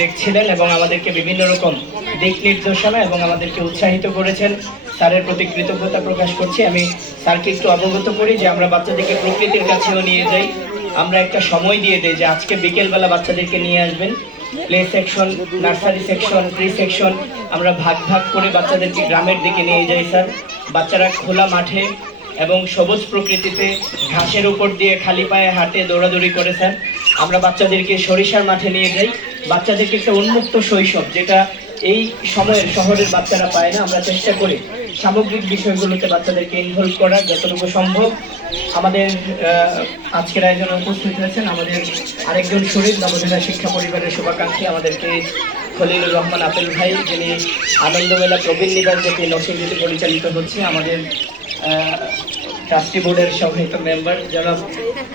দেখছিলেন এবং আমাদেরকে বিভিন্ন রকম দিক নির্দেশনা এবং আমাদেরকে উৎসাহিত করেছেন। স্যারের প্রতি কৃতজ্ঞতা প্রকাশ করছি। আমি স্যারকে একটু অবগত করি যে আমরা বাচ্চাদেরকে প্রকৃতির কাছেও নিয়ে যাই। আমরা একটা সময় দিয়ে দিই যে আজকে বিকেলবেলা বাচ্চাদেরকে নিয়ে আসবেন। Play section, nursery section, pre section আমরা ভাগ ভাগ করে বাচ্চাদেরকে গ্রামের দিকে নিয়ে যাই স্যার। বাচ্চারা খোলা মাঠে এবং সবুজ প্রকৃতিতে ঘাসের উপর দিয়ে খালি পায়ে হাঁটে, দৌড়াদৌড়ি করে স্যার। আমরা বাচ্চাদেরকে সরিষার মাঠে নিয়ে যাই। বাচ্চাদেরকে একটা উন্মুক্ত শৈশব, যেটা এই সময়ের শহরের বাচ্চারা পায় না। আমরা চেষ্টা করি সামগ্রিক বিষয়গুলোতে বাচ্চাদেরকে ইনভলভ করার যতটুকু সম্ভব। আমাদের আজকের আয়োজনে উপস্থিত হয়েছেন আমাদের আরেকজন শরীর নবজেলা শিক্ষা পরিবারের শুভাকাঙ্ক্ষী, আমাদেরকে খলিলুর রহমান আপেল ভাই, যিনি আনন্দমেলা প্রবীণ নিবাস যেটি নরসিংদীতে পরিচালিত হচ্ছে, আমাদের ট্রাস্টি বোর্ডের সম্মানিত মেম্বার জনাব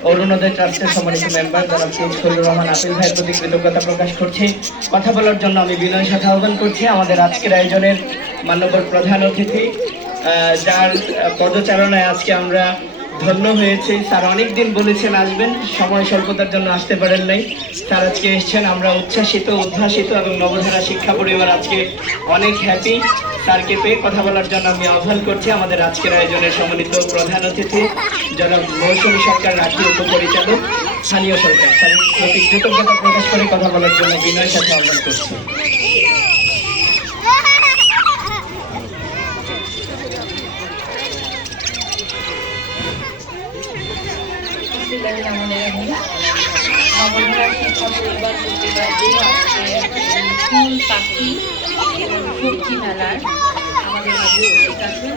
অরুণোদয় ট্রাস্টের সম্মানিত মেম্বার জনাব খলিলুর রহমান আপেল ভাইয়ের প্রতি কৃতজ্ঞতা প্রকাশ করছি। কথা বলার জন্য আমি বিনয়ের সাথে আহ্বান করছি আমাদের আজকের আয়োজনের মান্যবর প্রধান অতিথি, যার পদচারণায় আজকে আমরা ধন্য হয়েছে। স্যার অনেকদিন বলেছেন আসবেন, সময় স্বল্পতার জন্য আসতে পারেন নাই। স্যার আজকে এসছেন, আমরা উচ্ছ্বাসিত, উদ্ভাসিত এবং নবধারা শিক্ষা পরিবার আজকে অনেক হ্যাপি। স্যারকে পেয়ে কথা বলার জন্য আমি আহ্বান করছি আমাদের আজকের আয়োজনের সম্মানিত প্রধান অতিথি জনাব মৌসুমী সরকার, রাখি উপপরিচালক, স্থানীয় সরকার। স্যারের প্রতি কৃতজ্ঞতা প্রকাশ করে কথা বলার জন্য বিনয়ের সাথে আহ্বান করছি। ফুল, পাখি এবং সবজি মেলার আমাদের উপস্থিত আছেন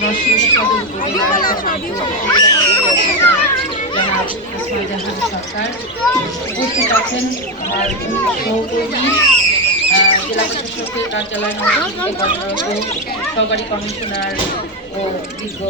নরসিংদী সদর উপজেলার জনাব আসমাল জাহান সরকার, উপস্থিত আছেন আমার সহকর্মী জেলা প্রশাসকের কার্যালয় নরসিংদী সহকারী কমিশনার ও বিজ্ঞ